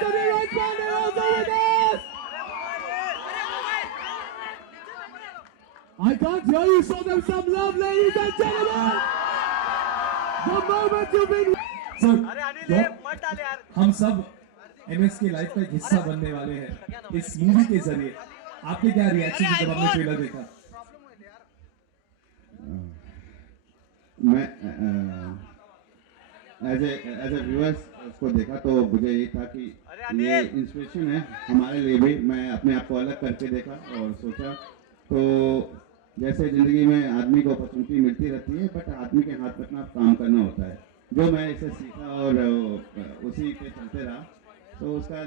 Anthony Redmond is also with us. I can't hear you. Show them some love, ladies and gentlemen. The moment you've been. Sir हम सब MS के life का एक हिस्सा बनने वाले हैं इस मूवी के जरिए। आपके क्या रिएक्शन थे जब आपने ट्रेलर देखा? मैं एज ए व्यूअर्स उसको देखा तो मुझे ये था कि ये इंस्पिरेशन है हमारे लिए भी। मैं अपने आप को अलग करके देखा और सोचा तो जैसे ज़िंदगी में आदमी को अपॉर्चुनिटी मिलती रहती है, बट आदमी के हाथ में अपना काम करना होता है। जो मैं इसे सीखा और उसी पे चलते रहा तो उसका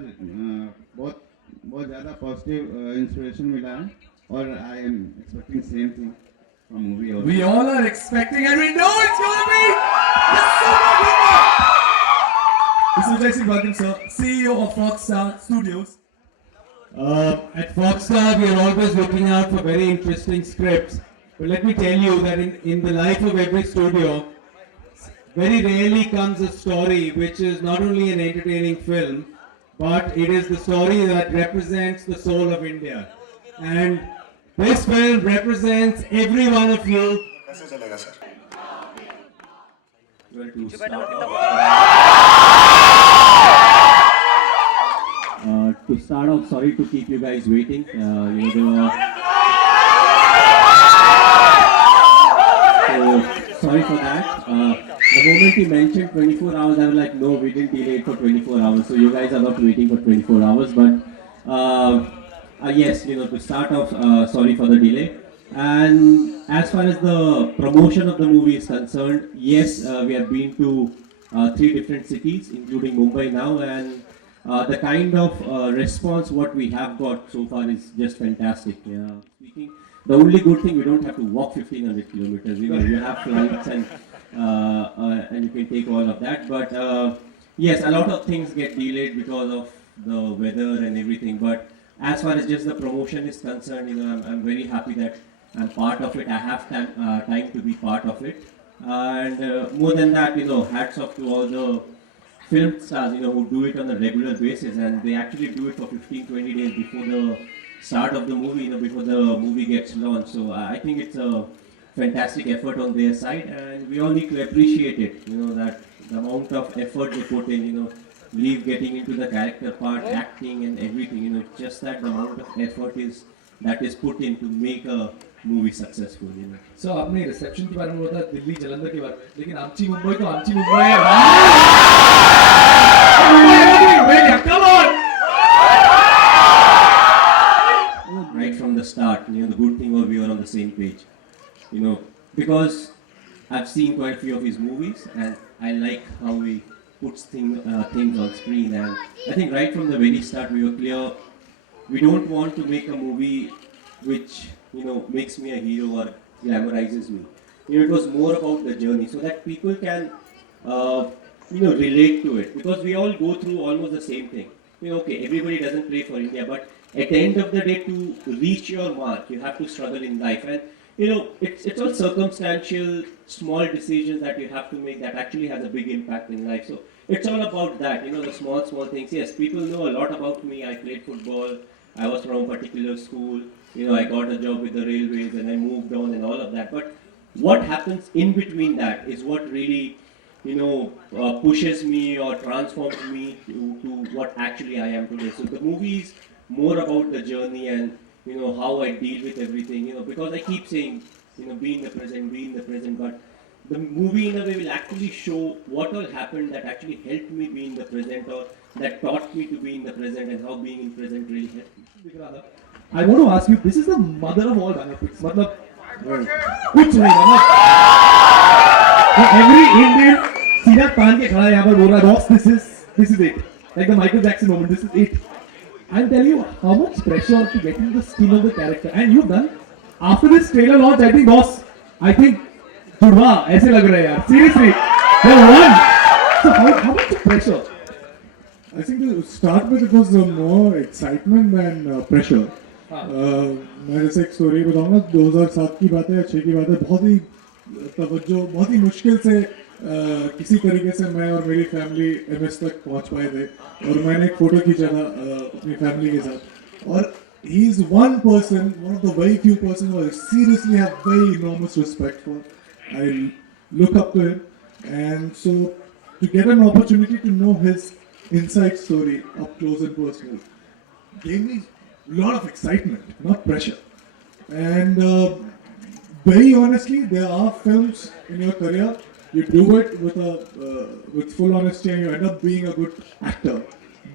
बहुत ज़्यादा पॉजिटिव इंस्पिरेशन मिला है और I am expecting same thing from movie. We all are expecting and we know it's going to be the super winner. Mr. Vijay Singh, welcome sir, CEO of Foxstar Studios. At Foxstar, we are always looking out for very interesting scripts. But let me tell you that in the life of every studio, very rarely comes a story which is not only an entertaining film, but it is the story that represents the soul of India. And this film represents every one of you. कैसे चलेगा sir? To start off, sorry to keep you guys waiting. So sorry for that. The moment he mentioned 24 hours, I was like, no, we didn't delay it for 24 hours. So you guys are not waiting for 24 hours. But yes, to start off, sorry for the delay. And as far as the promotion of the movie is concerned, yes, we have been to 3 different cities, including Mumbai now, and the kind of response what we have got so far is just fantastic. Speaking, the only good thing, we don't have to walk 1500 kilometers. You have flights and you can take all of that. But yes, a lot of things get delayed because of the weather and everything. But as far as just the promotion is concerned, I'm very happy that I'm part of it. I have time to be part of it. And more than that, hats off to all the film stars, who do it on a regular basis, and they actually do it for 15-20 days before the start of the movie, before the movie gets launched. So I think it's a fantastic effort on their side, and we all need to appreciate it. That the amount of effort they put in, leave getting into the character part, acting and everything. Just that the amount of effort that is put in to make a movie successful. So आपने reception के बारे में बोला था, दिल्ली जलंधर की बात, लेकिन आमची मुंबई तो आमची मुंबई है। Come on! Right from the start, the good thing was we were on the same page. Because I've seen quite a few of his movies, and I like how he puts things on screen. And I think right from the very start we were clear, we don't want to make a movie which makes me a hero or glamorizes me. It was more about the journey, so that people can relate to it, because we all go through almost the same thing. Okay, everybody doesn't play for India, but at the end of the day, to reach your mark, you have to struggle in life. And it's all circumstantial, small decisions that you have to make that actually has a big impact in life. So it's all about that, the small things. Yes, people know a lot about me. I played football, I was from a particular school, I got a job with the railways and I moved on and all of that. But what happens in between that is what really pushes me or transforms me to what actually I am today. So the movie is more about the journey and how I deal with everything. Because I keep saying be in the present, but the movie in a way will actually show what all happened that actually helped me be in the present, or that taught me to be in the present, and how being in present really helped me. I want to ask you, this is the mother of all biopics. मतलब कुछ नहीं, मतलब every Indian सीधा तान के खड़ा है यहाँ पर बोल रहा है, boss, this is it. Like the Michael Jackson moment, this is it. I'll tell you how much pressure to get into the skin of the character, and you've done. After this trailer launch, I think, boss, जुड़वा ऐसे लग रहा है यार. Seriously, they won. So how much pressure? I think to start with, it was more excitement than pressure. मैं जैसे एक story बताऊंगा, 2007 की बात है, 6 की बात है, बहुत ही तवज्जो, बहुत ही मुश्किल से किसी तरीके से मैं और मेरी फैमिली एमएस तक पहुंच पाए थे और मैंने एक फोटो खींचा था अपनी फैमिली के साथ और he is one person, one of the very few person who I seriously have very enormous respect for. I look up to him, and so to get an opportunity to know his inside story up close and personal gave me a lot of excitement, not pressure. And very honestly, there are films in your career you do it with full honesty and you end up being a good actor.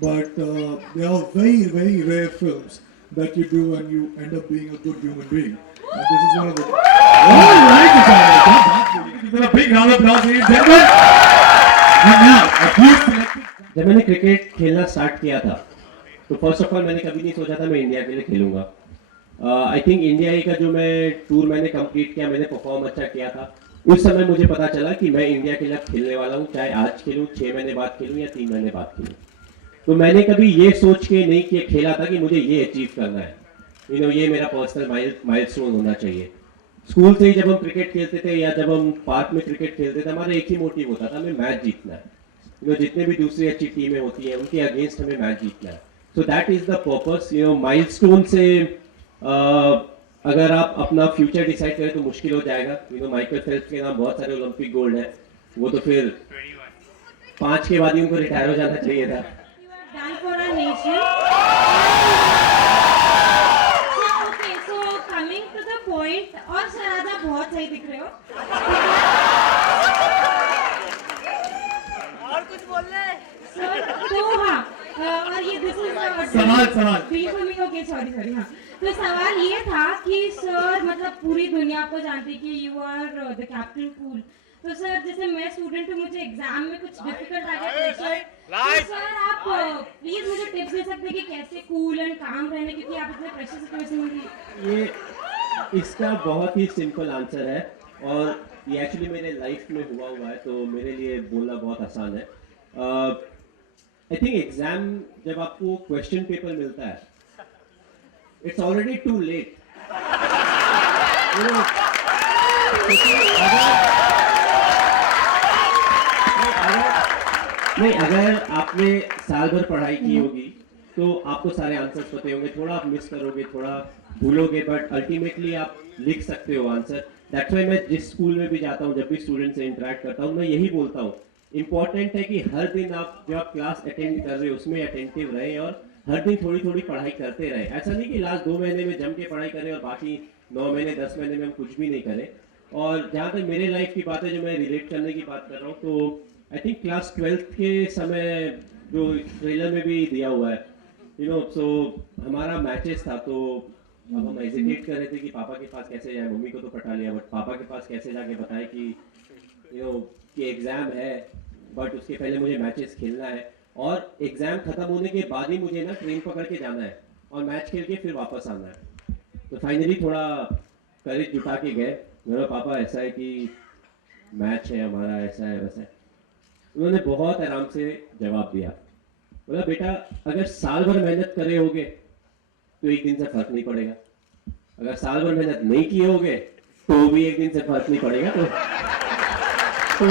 But there are very rare films that you do and you end up being a good human being. And this is one of them. All right, Vijay. Give a big round of applause, ladies and gentlemen. And now, a few selected. जब मैंने cricket खेलना start किया था तो first of all मैंने कभी नहीं सोचा था मैं इंडिया के लिए खेलूंगा. आई थिंक इंडिया का जो मैं टूर मैंने कंप्लीट किया, मैंने परफॉर्म अच्छा किया था, उस समय मुझे पता चला कि मैं इंडिया के लिए खेलने वाला हूँ, चाहे आज खेलूँ, 6 महीने बाद खेलूँ या 3 महीने बाद खेलूँ. तो मैंने कभी ये सोच के नहीं किया खेला था कि मुझे ये अचीव करना है, ये मेरा पर्सनल माइलस्टोन होना चाहिए. स्कूल से ही जब हम क्रिकेट खेलते थे या जब हम पार्क में क्रिकेट खेलते थे, हमारा एक ही मोटिव होता था, हमें मैच जीतना है. जितने भी दूसरी अच्छी टीमें होती हैं उनके अगेंस्ट हमें मैच जीतना है. So that is the purpose. Milestone से अगर आप अपना फ्यूचर डिसाइड करें तो मुश्किल हो जाएगा. माइकल फेल्प्स के नाम बहुत सारे ओलंपिक गोल्ड है, वो तो फिर 5 के बाद ही उनको रिटायर हो जाना चाहिए था. Done for our nation. So coming to the point, और शराधा बहुत सही दिख रहे हो. और कुछ बोलना है? तो हाँ, और ये this is सवाल. Okay, sorry हाँ. तो सवाल ये था कि सर मतलब पूरी दुनिया को जानती है कि you are the captain cool. तो सर जैसे मैं स्टूडेंट हूँ, मुझे एग्जाम में कुछ डिफिकल्ट आ गया प्रेशर, तो सर आप प्लीज मुझे टिप्स दे सकते हैं कि कैसे कूल एंड काम रहने, क्योंकि आप इतने प्रेशर सिचुएशन में. ये इसका बहुत ही सिंपल आंसर है और ये एक्चुअली मेरे लाइफ में हुआ है, तो मेरे लिए बोलना बहुत आसान है. आई थिंक एग्जाम जब आपको क्वेश्चन पेपर मिलता है, इट्स ऑलरेडी टू लेट. नहीं, अगर आपने साल भर पढ़ाई की होगी तो आपको सारे आंसर्स पते होंगे. थोड़ा आप मिस करोगे, थोड़ा भूलोगे, बट अल्टीमेटली आप लिख सकते हो आंसर. दैट्स वाई मैं जिस स्कूल में भी जाता हूँ, जब भी स्टूडेंट से इंटरेक्ट करता हूँ, मैं यही बोलता हूँ, इंपॉर्टेंट है कि हर दिन आप जो आप क्लास अटेंड कर रहे हो उसमें अटेंटिव रहें और हर दिन थोड़ी पढ़ाई करते रहें. ऐसा नहीं कि लास्ट 2 महीने में जम के पढ़ाई करें और बाकी 9 महीने 10 महीने में हम कुछ भी नहीं करें. और जहाँ तक मेरे लाइफ की बात है, जो मैं रिलेट करने की बात कर रहा हूँ, तो आई थिंक क्लास 12th के समय जो ट्रेलर में भी दिया हुआ है, सो हमारा मैचेस था, तो अब हम हेजिटेट कर रहे थे कि पापा के पास कैसे जाए. मम्मी को तो पटा लिया, बट पापा के पास कैसे जाके बताए कि कि एग्ज़ाम है, बट उसके पहले मुझे मैचेस खेलना है और एग्ज़ाम ख़त्म होने के बाद ही मुझे ना ट्रेन पकड़ के जाना है और मैच खेल के फिर वापस आना है. तो फाइनली थोड़ा करेज जुटा के गए. मेरा पापा ऐसा है कि मैच है हमारा, ऐसा है वैसा है. उन्होंने बहुत आराम से जवाब दिया, बोला बेटा अगर साल भर मेहनत करे होगे तो एक दिन से फर्क नहीं पड़ेगा, अगर साल भर मेहनत नहीं किए होगे तो भी एक दिन से फर्क नहीं पड़ेगा. तो 18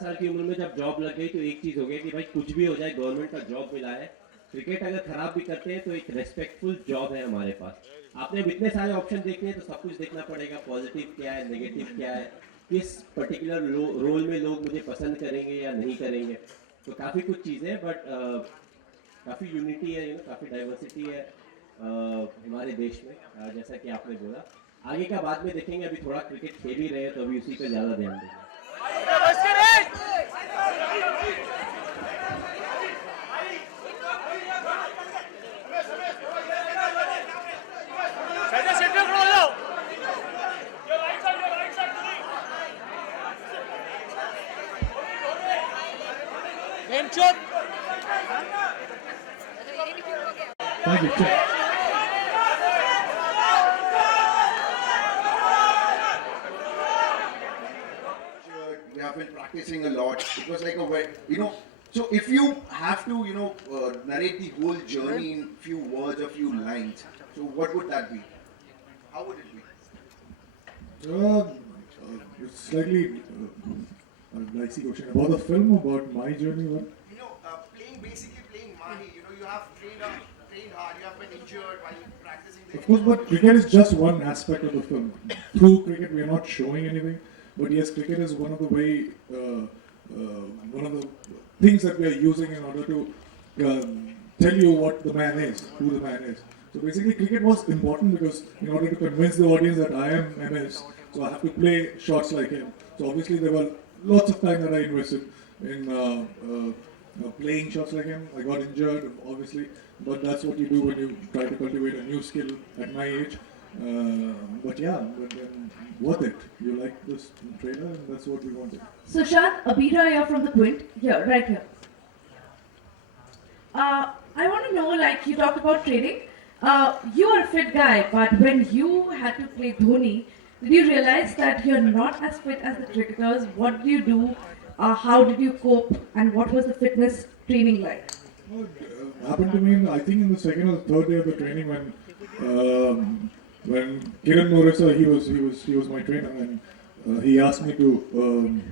साल की उम्र में जब जॉब लग गई तो एक चीज हो गई कि भाई कुछ भी हो जाए गवर्नमेंट का जॉब मिला है. क्रिकेट अगर खराब भी करते हैं तो एक रेस्पेक्टफुल जॉब है हमारे पास. आपने अब इतने सारे ऑप्शन देखने हैं तो सब कुछ देखना पड़ेगा, पॉजिटिव क्या है, नेगेटिव क्या है, किस पर्टिकुलर रोल में लोग मुझे पसंद करेंगे या नहीं करेंगे. तो काफ़ी कुछ चीज़ें हैं, बट काफ़ी यूनिटी है, काफ़ी डाइवर्सिटी है हमारे देश में, जैसा कि आपने बोला. आगे का बाद में देखेंगे, अभी थोड़ा क्रिकेट खेल ही रहे हैं तो अभी उसी पर ज़्यादा ध्यान देंगे. Thank you. Check. We have been practicing a lot. It was like a way, so if you have to, narrate the whole journey in few words or few lines, so what would that be? How would it be? it's slightly a dicey question about the film, about my journey. What? You know, basically playing Mahi, you know, you have trained hard, you have been injured while practicing the Of course, but cricket is just one aspect of the film. Through cricket, we are not showing anything, but yes, cricket is one of the one of the things that we are using in order to tell you what the man is, who the man is. So basically, cricket was important because in order to convince the audience that I am MS, so I have to play shots like him. So obviously, there were lots of time that I invested in playing shots like him. I got injured, obviously, but that's what you do when you try to cultivate a new skill at my age. But yeah, but then worth it. You like this trailer, and that's what we wanted. So Shant, Abira here from the Quint, here, right here. I want to know, like you talked about training. You are a fit guy, but when you had to play Dhoni, did you realize that you're not as fit as the cricketers? What do you do? How did you cope? And what was the fitness training like? Well, it happened to me, I think, in the second or third day of the training when Kiran Morisa, he was my trainer, and he asked me to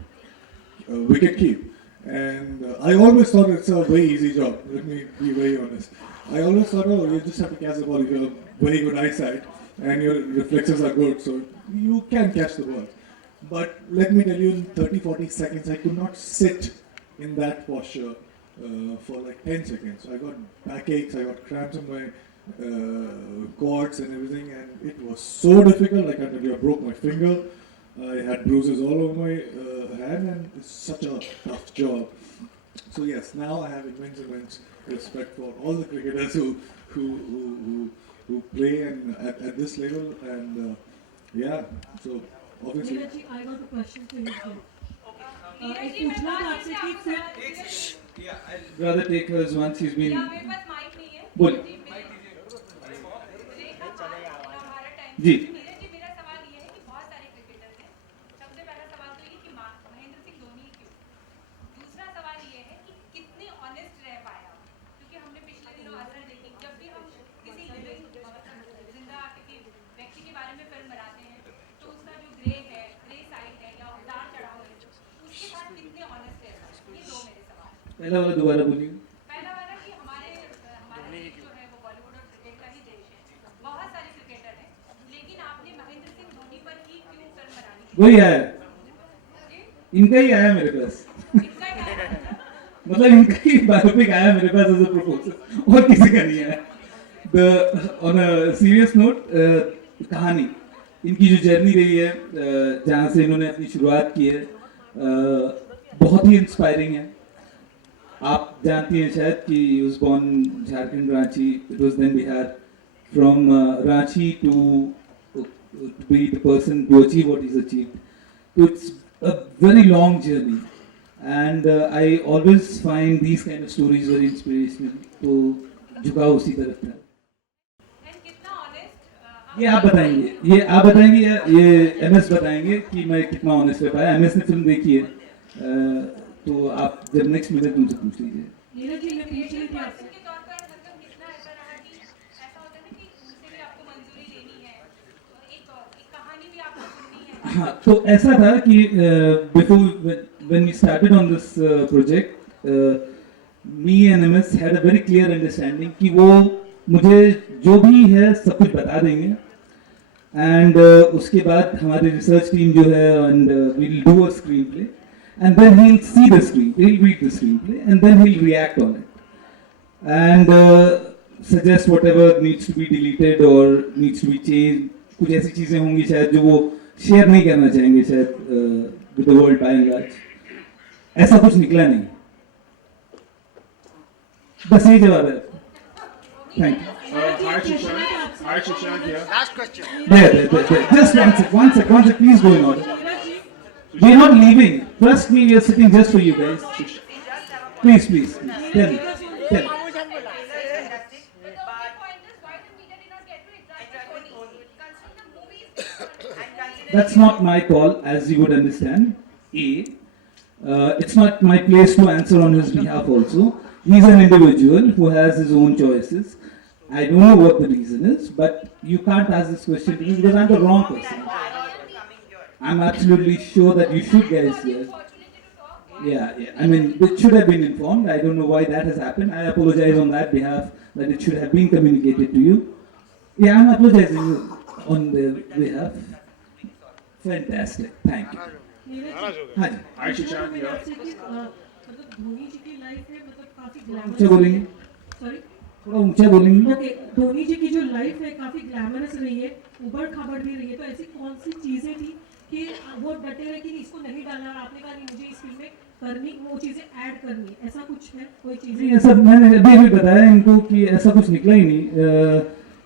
wicket keep. And I always thought it's a very easy job. Let me be very honest. I always thought, oh, you just have to catch the ball. You have very good eyesight, and your reflexes are good, so you can catch the ball. But let me tell you, in 30-40 seconds, I could not sit in that posture for like 10 seconds. I got backaches, I got cramps in my quads and everything, and it was so difficult. I can't tell you, I broke my finger. I had bruises all over my hand, and it's such a tough job. So yes, now I have immense respect for all the cricketers who play and at this level, and yeah. So obviously. Neeraj ji, I got a question for you. एक पूछना था आपसे कि फिर I'd rather take hers once he's been. मेरे पास mic नहीं है बोल जी. नीरज जी, मेरा सवाल ये है कि बहुत सारे क्रिकेटर्स हैं. सबसे पहला सवाल तो ये कि महेंद्र सिंह धोनी क्यों? दूसरा सवाल ये है कि कितने ऑनेस्ट रह पाए आप? क्योंकि हमने पिछले दिनों असर देखी, जब भी हम किसी जिंदा किसी व्यक्ति के बारे में फिल्म बनाते हैं तो उसका जो ग्रे साइड है या उतार चढ़ाव है, उसके साथ कितने ऑनेस्ट रह पाए? ये दो मेरे सवाल. पहला वाला दोबारा बोलिए. पहला वाला कि हमारा देश जो है वो बॉलीवुड और क्रिकेट का ही देश है. बहुत सारे क्रिकेटर हैं, लेकिन आपने महेंद्र सिंह धोनी पर ही क्यों फिल्म बनानी? वही आया, इनका ही आया मेरे पास. मतलब इनका ही बायोपिक आया मेरे पास एज अ प्रपोजल, और किसी का नहीं आया. ऑन अ सीरियस नोट, कहानी इनकी जो जर्नी रही है, जहाँ से इन्होंने अपनी शुरुआत की है, बहुत ही इंस्पायरिंग है. आप जानती हैं शायद कि he was born Jharkhand, Ranchi. It was then Bihar. From Ranchi to be the person to achieve what he's achieved. So it's a very long journey, and I always find these kind of stories very inspirational. तो झुकाव उसी तरफ था. And कितना honest? ये आप बताएंगे, ये आप बताएंगे या ये MS बताएंगे कि मैं कितना ऑनेस्ट रह पाया? MS ने फिल्म देखी है, तो आप जब नेक्स्ट मिले तुमसे पूछ लीजिए. नीरज जी, मैं पूछ रही थी आपसे. के तौर पर मतलब कितना ऐसा रहा कि ऐसा होता है ना कि उनसे भी आपको मंजूरी लेनी है, एक कहानी भी आपको सुननी है. हाँ, तो ऐसा था कि before when we started on this project, me and MS had a very clear understanding कि वो मुझे जो भी है सब कुछ बता देंगे, and उसके बाद हमारी रिसर्च टीम जो है, and we'll do a screenplay, and then he'll see the screenplay, he'll read the screenplay, and then he'll react on it, and suggest whatever needs to be deleted or needs to be changed. कुछ ऐसी चीजें होंगी शायद जो वो share नहीं करना चाहेंगे शायद with the world by and large. ऐसा कुछ निकला नहीं. बस ये जवाब है. Thank you. Hi, Shashank here. Last question. There. Just one sec. Please go in order. We are not leaving. Trust me, we are sitting just for you guys. Please. Tell me. But the only point is, why the media did not get to exactly Dhoni? Considering the movie is based on it. That's not my call, as you would understand. It's not my place to answer on his behalf also. He's an individual who has his own choices. I don't know what the reason is, but you can't ask this question to me because I'm the wrong person. I'm absolutely sure that you should get his ears. Yeah, yeah. I mean, it should have been informed. I don't know why that has happened. I apologize on that behalf that it should have been communicated to you. Yeah, I'm apologizing on their behalf. Fantastic. Thank you. Neeraj ji, हाँ जी. पूछना था मैंने आपसे कि मतलब धोनी जी की life में मतलब काफी ऊंचा बोलेंगे. ग्लैमरस, सॉरी, थोड़ा ऊंचा बोलेंगे. ओके, धोनी जी की जो लाइफ है काफी ग्लैमरस रही है, उबड़ खाबड़ भी रही है, तो ऐसी कौन सी चीजें थी कि वो डटे रहे कि इसको नहीं डालना और आपने कहा नहीं मुझे इस फिल्म में करनी, वो चीजें ऐड करनी है, ऐसा कुछ है कोई नहीं, चीजें? ऐसा मैंने अभी भी बताया इनको कि ऐसा कुछ निकला ही नहीं.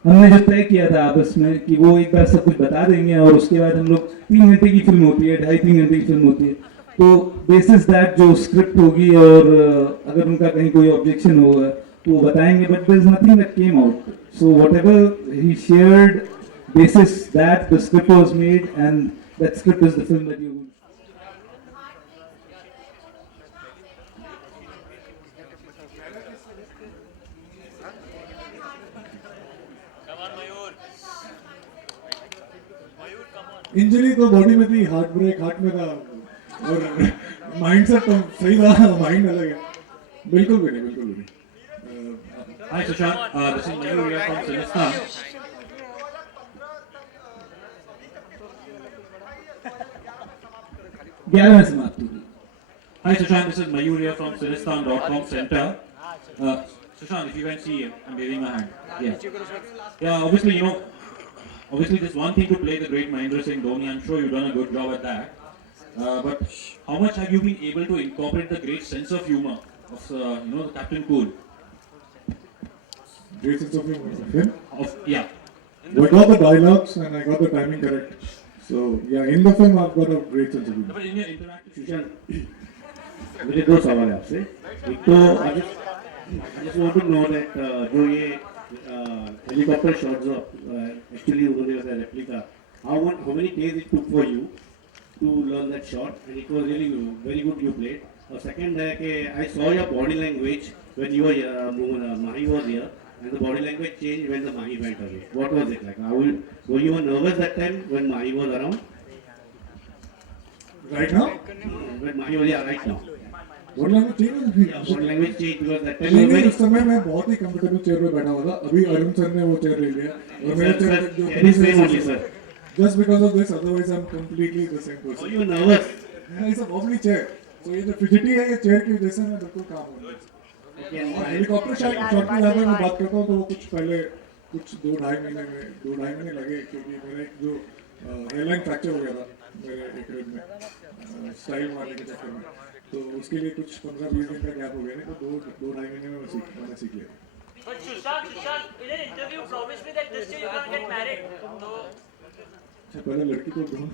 हमने जो तय किया था आपस में कि वो एक बार सब कुछ बता देंगे और उसके बाद हम लोग 3 घंटे की फिल्म होती है, 2.5-3 घंटे की फिल्म होती है, तो बेसिस दैट जो स्क्रिप्ट होगी और अगर उनका कहीं कोई ऑब्जेक्शन होगा तो वो बताएंगे. But there is nothing that came out. So whatever he shared, basis that the script was made and that script is the film that you. Injury तो बॉडी में थी, हार्ट ब्रेक हार्ट में था, और माइंड सेट तो सही था, mind अलग है. बिल्कुल भी नहीं, बिल्कुल भी नहीं. Hi Sushant, this is Mayur here from Sinistan. 11 में समाप्त हुई. Hi Sushant, this is Mayur here from Sinistan.com Center. Sushant, if you can see, I'm waving my hand. Yeah, obviously, obviously there's one thing to play the great Mahendra Singh Dhoni. I'm sure you've done a good job at that. But how much have you been able to incorporate the great sense of humor of, the Captain Cool? Great sense of humor. Yeah. I got the dialogues and I got the timing correct. So yeah, in the film I've got a great sense of humor. But in your interactive मुझे दो सवाल है आपसे. एक तो I just want to know that जो ये helicopter shots actually उन्होंने वैसा replica, how many days it took for you to learn that shot, and it was really very good you played. और second है कि I saw your body language when you were Mahi was here, and the body language changed when the Mahi went away. What was it like? Were you nervous that time when Mahi was around? Right now? When Mahi was here, right now. Body language change? Body language change because that time नहीं नहीं, उस समय मैं बहुत ही comfortable chair पे बैठा हुआ था. अभी अरुण सर ने वो चेयर ले लिया और मेरा चेयर जो Chair is same only, sir. just because of this, otherwise I'm completely the same person. Were you nervous? It's a wobbly chair. So ये जो फिजिटी है ये चेयर की वजह से मैं बिल्कुल काम हो रहा है. और हेलीकॉप्टर शॉट की जहाँ मैं बात करता हूँ तो वो कुछ पहले कुछ 2-2.5 महीने लगे, क्योंकि मेरा एक जो हेयरलाइन फ्रैक्चर हो गया था मेरे एक रिब में स्टाइल मारने के चक्कर में, तो उसके लिए कुछ 15-20 दिन का गैप हो गया नहीं, तो 2-2.5 महीने में मैंने सीख लिया. But Sushant, in an interview, you promised me that this year you're going to get married. So अच्छा, पहले लड़की को ढूंढ.